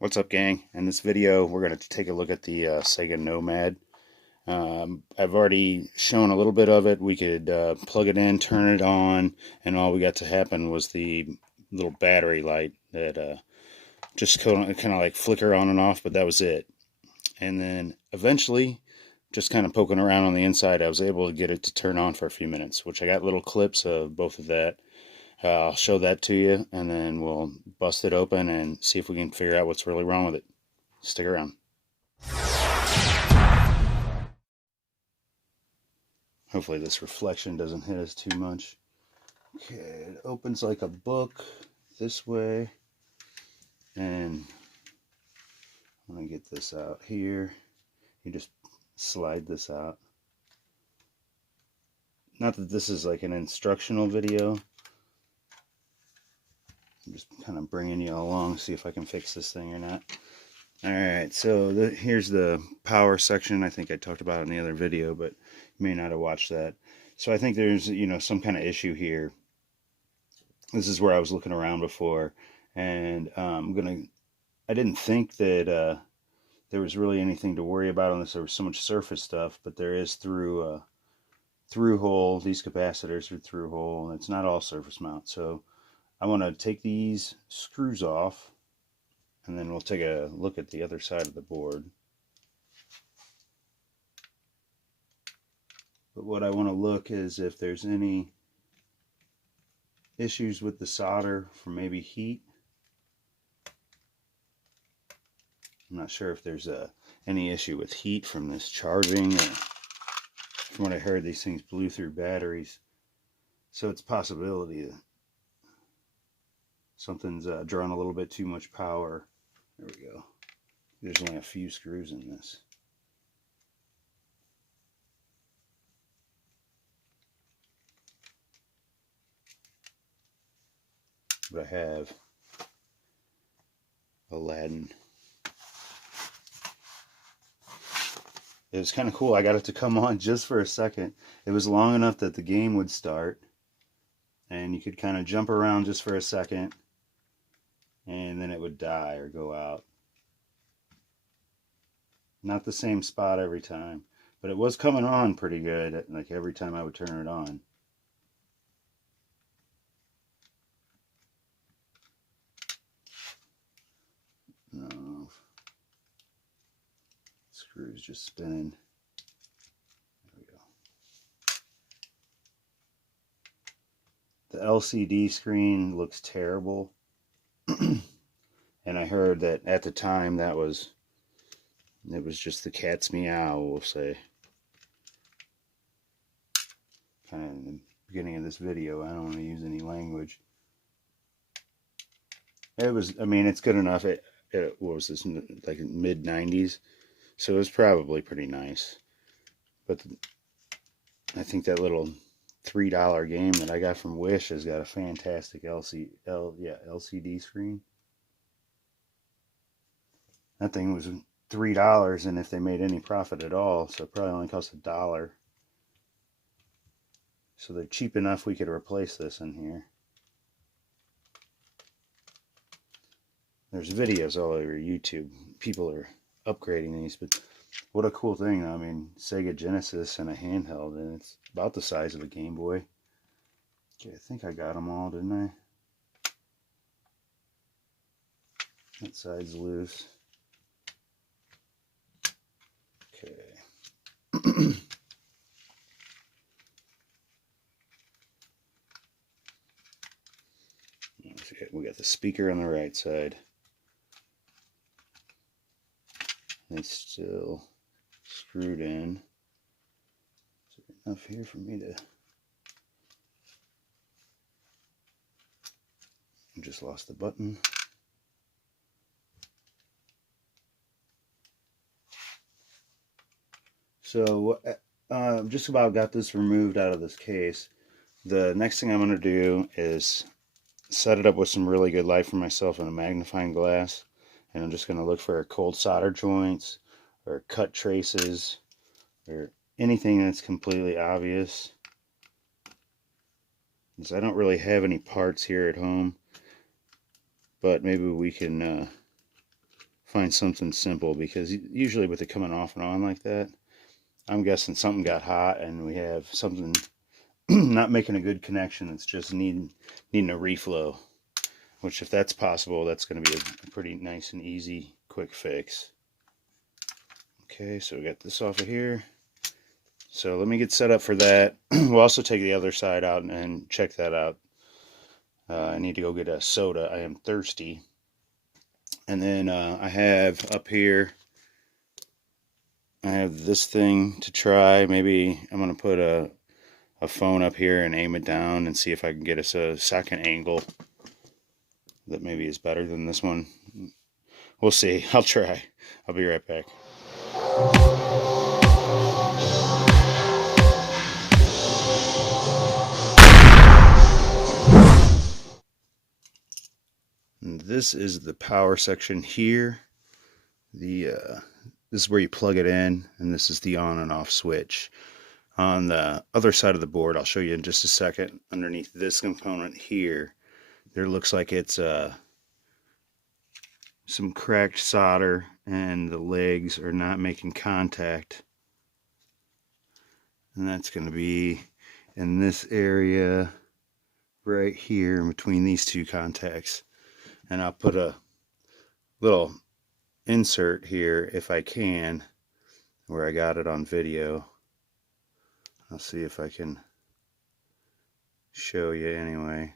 What's up, gang? In this video, we're going to take a look at the Sega Nomad. I've already shown a little bit of it. We could plug it in, turn it on, and all we got to happen was the little battery light that just kind of like flicker on and off, but that was it. And then eventually, just kind of poking around on the inside, I was able to get it to turn on for a few minutes, which I got little clips of both of that. I'll show that to you, and then we'll bust it open and see if we can figure out what's really wrong with it. Stick around. Hopefully this reflection doesn't hit us too much. Okay, it opens like a book this way, and I'm going to get this out here. You just slide this out. Not that this is like an instructional video. I'm just kind of bringing you along, see if I can fix this thing or not. Alright, so here's the power section. I think I talked about it in the other video, but you may not have watched that. So I think there's, some kind of issue here. This is where I was looking around before, and I didn't think that there was really anything to worry about unless there was so much surface stuff, but there is through hole. These capacitors are through hole, and it's not all surface mount. So I want to take these screws off, and then we'll take a look at the other side of the board. But what I want to look is if there's any issues with the solder from maybe heat. I'm not sure if there's any issue with heat from this charging, or from what I heard, these things blew through batteries. So it's a possibility that something's drawing a little bit too much power. There we go. There's only a few screws in this. But I have Aladdin. It was kind of cool. I got it to come on just for a second. It was long enough that the game would start, and you could kind of jump around just for a second, and then it would die or go out. Not the same spot every time, but it was coming on pretty good, like every time I would turn it on. No, screws just spinning. There we go. The LCD screen looks terrible. And I heard that at the time it was just the cat's meow, we'll say. Kind of in the beginning of this video, I don't want to use any language. It's good enough. What was this, like mid 90s? So it was probably pretty nice. But I think that little $3 game that I got from Wish has got a fantastic LCD screen. That thing was $3, and if they made any profit at all, so it probably only cost $1. So they're cheap enough we could replace this in here. There's videos all over YouTube. People are upgrading these, but what a cool thing. I mean, Sega Genesis and a handheld, and it's about the size of a Game Boy. Okay, I think I got them all, didn't I? That side's loose. Okay. We got the speaker on the right side. It's still screwed in. Is there enough here for me to... I just lost the button. So just about got this removed out of this case. The next thing I'm going to do is set it up with some really good light for myself and a magnifying glass. And I'm just going to look for cold solder joints or cut traces or anything that's completely obvious. Because I don't really have any parts here at home, but maybe we can find something simple, because usually with it coming off and on like that, I'm guessing something got hot and we have something not making a good connection. It's just needing a reflow, which if that's possible, that's going to be a pretty nice and easy quick fix. Okay, so we got this off of here. So let me get set up for that. We'll also take the other side out and check that out. I need to go get a soda. I am thirsty. And then I have up here, I have this thing to try. Maybe I'm going to put a phone up here and aim it down and see if I can get us a second angle that maybe is better than this one. We'll see. I'll try. I'll be right back. And this is the power section here. This is where you plug it in, and this is the on and off switch. On the other side of the board, I'll show you in just a second, underneath this component here, there looks like it's some cracked solder, and the legs are not making contact. And that's going to be in this area right here in between these two contacts. And I'll put a little insert here if I can, where I got it on video. I'll see if I can show you anyway.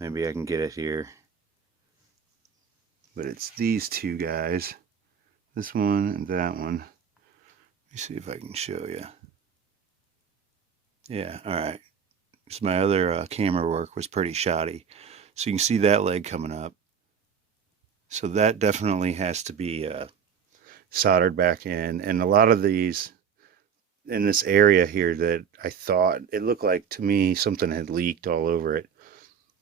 Maybe I can get it here. But it's these two guys, this one and that one. Let me see if I can show you. Yeah, alright. Because my other camera work was pretty shoddy. So you can see that leg coming up. So that definitely has to be soldered back in. And a lot of these in this area here that I thought, it looked like to me something had leaked all over it.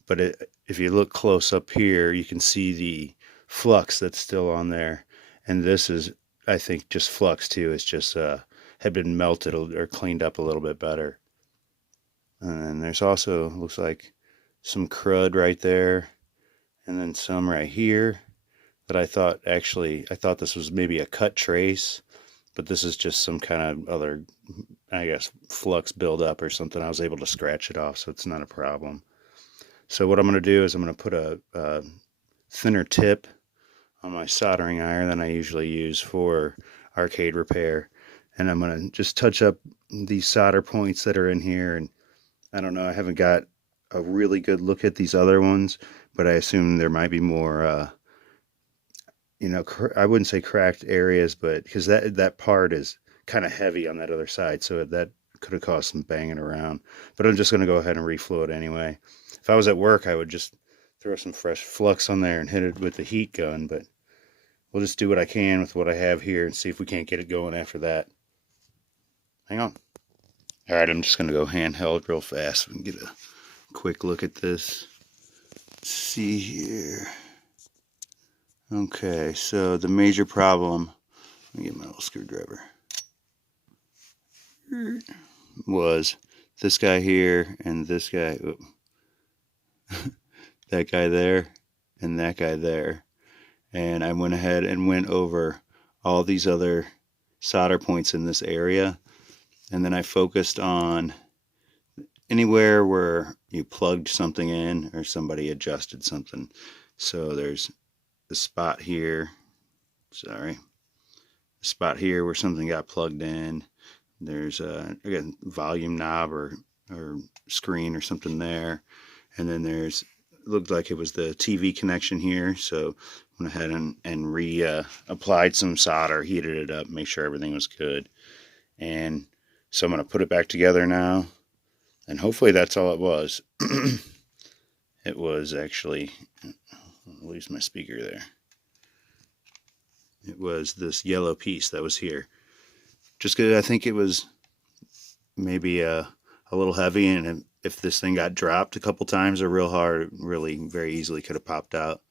But if you look close up here, you can see the flux that's still on there. And this is, I think, just flux too. It's just had been melted or cleaned up a little bit better. And then there's also, looks like, some crud right there. And then some right here that I thought this was maybe a cut trace. But this is just some kind of other, I guess, flux buildup or something. I was able to scratch it off, so it's not a problem. So what I'm going to do is I'm going to put a thinner tip on my soldering iron than I usually use for arcade repair. And I'm going to just touch up these solder points that are in here. And I don't know, I haven't got a really good look at these other ones, but I assume there might be more, I wouldn't say cracked areas, but because that part is kind of heavy on that other side, so that could have caused some banging around. But I'm just going to go ahead and reflow it anyway. If I was at work, I would just throw some fresh flux on there and hit it with the heat gun, but we'll just do what I can with what I have here and see if we can't get it going after that. Hang on. All right, I'm just going to go handheld real fast and get a quick look at this. Let's see here. Okay, so the major problem, let me get my little screwdriver, was this guy here and this guy, that guy there and that guy there. And I went ahead and went over all these other solder points in this area, and then I focused on anywhere where you plugged something in or somebody adjusted something. So there's the spot here, the spot here where something got plugged in. There's again, volume knob or screen or something there. And then there's, looked like it was the TV connection here. So I went ahead and applied some solder, heated it up, make sure everything was good. And so I'm going to put it back together now. And hopefully that's all it was. It was actually, I'll lose my speaker there. It was this yellow piece that was here. Just because I think it was maybe a little heavy, and if this thing got dropped a couple times or real hard, it really very easily could have popped out.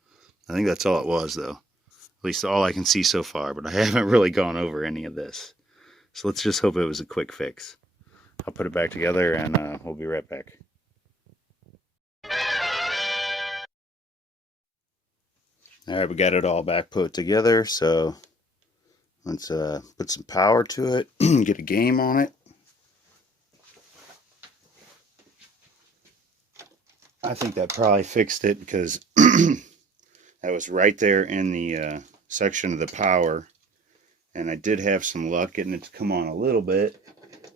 I think that's all it was, though. At least all I can see so far, but I haven't really gone over any of this. So let's just hope it was a quick fix. I'll put it back together and we'll be right back. Alright, we got it all back put together, so let's put some power to it, get a game on it. I think that probably fixed it because that was right there in the section of the power, and I did have some luck getting it to come on a little bit,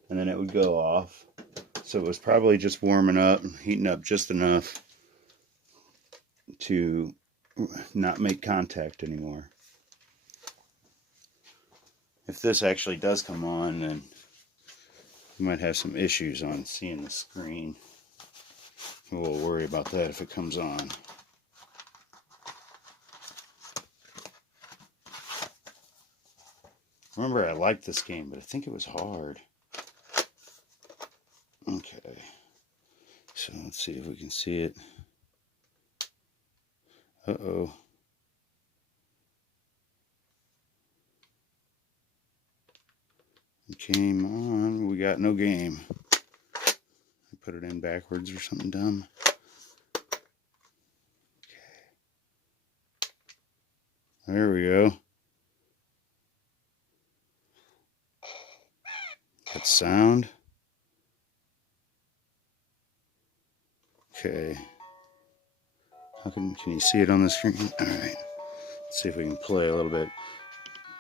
and then it would go off. So it was probably just warming up, heating up just enough to not make contact anymore. If this actually does come on, then you might have some issues on seeing the screen. We'll worry about that if it comes on. Remember, I liked this game, but I think it was hard. Okay, so let's see if we can see it. Uh-oh. It came on. We got no game. I put it in backwards or something dumb. Okay. There we go. Got sound. Okay. How can you see it on the screen? Alright. Let's see if we can play a little bit.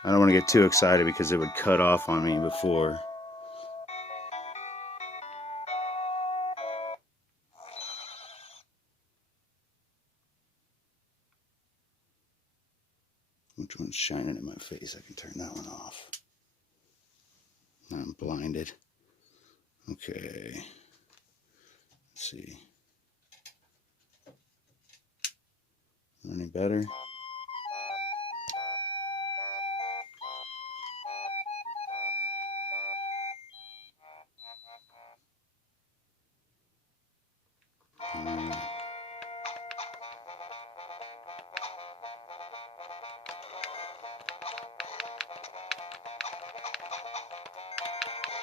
I don't want to get too excited because it would cut off on me before. Which one's shining in my face? I can turn that one off. I'm blinded. Okay. Let's see. Any better?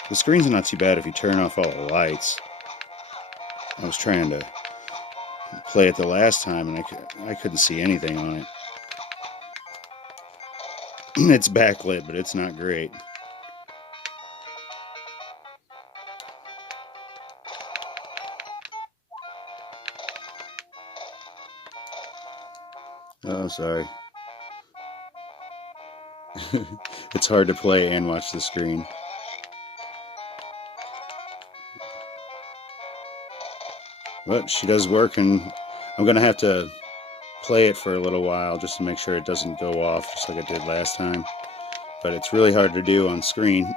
The screen's not too bad if you turn off all the lights. I was trying to play it the last time and I couldn't see anything on it. It's backlit, but it's not great. Oh, sorry. It's hard to play and watch the screen. But she does work, and I'm going to have to play it for a little while just to make sure it doesn't go off just like I did last time. But it's really hard to do on screen.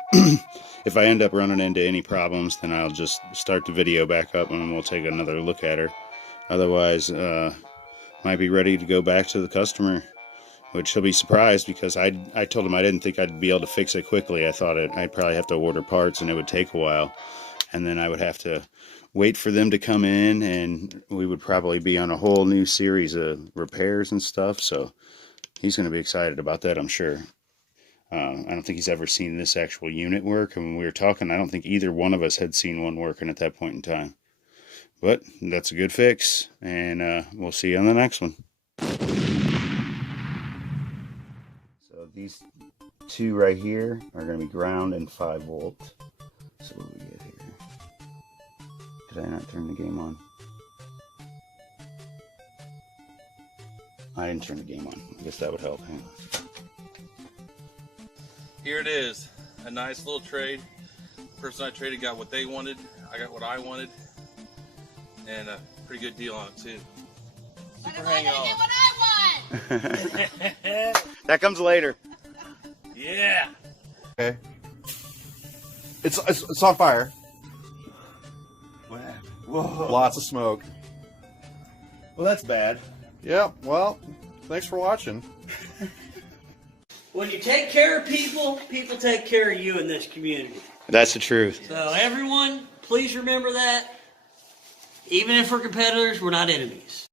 If I end up running into any problems, then I'll just start the video back up and we'll take another look at her. Otherwise, might be ready to go back to the customer, which he'll be surprised because I told him I didn't think I'd be able to fix it quickly. I thought I'd probably have to order parts and it would take a while. And then I would have to wait for them to come in, and we would probably be on a whole new series of repairs and stuff. So he's going to be excited about that, I'm sure. I don't think he's ever seen this actual unit work. And when we were talking, I don't think either one of us had seen one working at that point in time. But that's a good fix, and we'll see you on the next one. So these two right here are going to be ground and 5 volt. So what do we get here? Did I not turn the game on? I didn't turn the game on. I guess that would help. Hang on. Here it is. A nice little trade. The person I traded got what they wanted. I got what I wanted. And a pretty good deal on it too. Super hang on. What I want. That comes later. Yeah. Okay. It's on fire. Whoa. Lots of smoke. Well, that's bad. Yeah, well, thanks for watching. When you take care of people, people take care of you in this community. That's the truth. So everyone, please remember that. Even if we're competitors, we're not enemies.